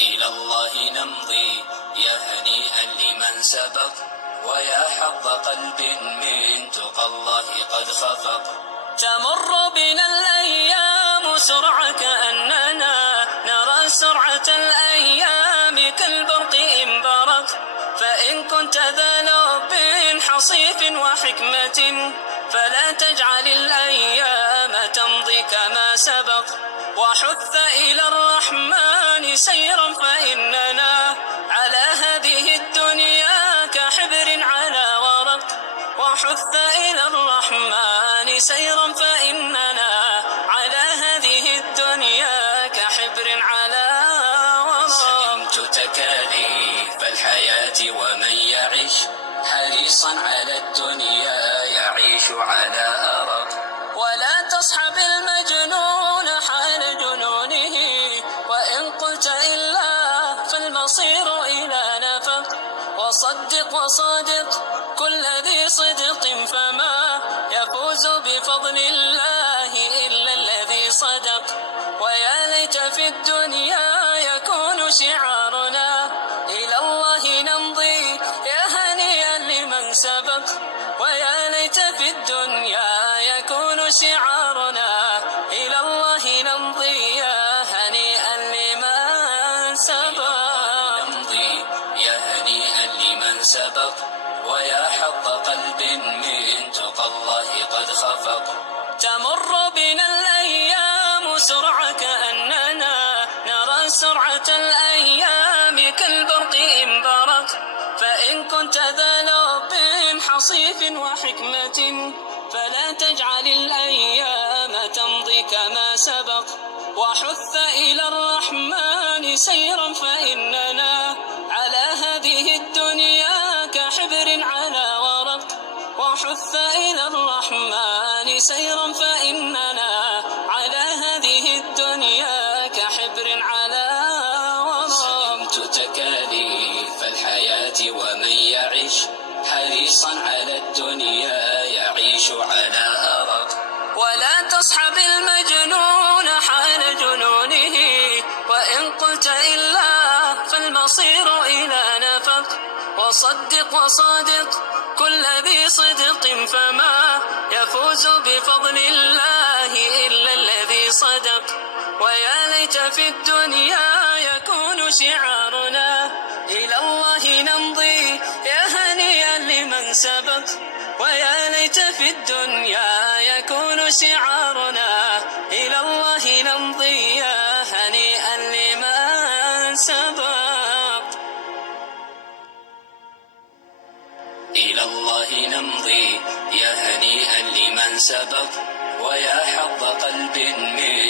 إلى الله نمضي يا هنيئا لمن سبق، ويا حظ قلب من تقى الله قد خفق. تمر بنا الأيام سرعة كأننا نرى سرعة الأيام كالبرق إن برق. فإن كنت ذا لب حصيف وحكمة فلا تجعل الأيام تمضي كما سبق. وحث إلى الرحمن سيرا فإننا على هذه الدنيا كحبر على ورق. وحث إلى الرحمن سيرا فإننا على هذه الدنيا كحبر على ورق. سئمت تكاليف الحياة ومن يعش حريصا على الدنيا يعيش على أرق. ولا تصحب المجنون حال جنونه، وإن قلت إلا فالمصير إلى نفق. وصدق وصادق كل ذي صدق فما يفوز بفضل الله إلا الذي صدق. ويا ليت في الدنيا يكون شعارنا إلى الله نمضي يا هنيئا لمن سبق. ويا ليت في الدنيا يكون شعارنا إلى الله نمضي يا هنيئا لمن سبق. نمضي يا هنيئا لمن سبق، ويا حظ قلب من تقى الله قد خفق. تمر بنا الأيام سرعة كأننا نرى سرعة الأيام كالبرق إن برق. فإن كنت ذا لب حصيف وحكمة فلا تجعل الأيام تمضي كما سبق. وحث إلى الرحمن سيرا فإننا على هذه الدنيا كحبر على ورق. وحث إلى الرحمن سيرا فإننا على هذه الدنيا كحبر على ورق. سئمت تكاليف الحياة ومن يعش حريصا على الدنيا يعيش على أرق. ولا تصحب المجنون حال جنونه، وإن قلت إلا فالمصير إلى نفق. وصدق وصادق كل ذي صدق فما يفوز بفضل الله إلا الذي صدق. ويا ليت في الدنيا يكون شعارنا إلى الله نمضي يا هنيئا لمن سبق. ويا ليت في الدنيا يكون شعارنا إلى الله نمضي يا هنيئا لمن سبق. إلى الله نمضي يا هنيئا لمن سبق، ويا حظ قلب من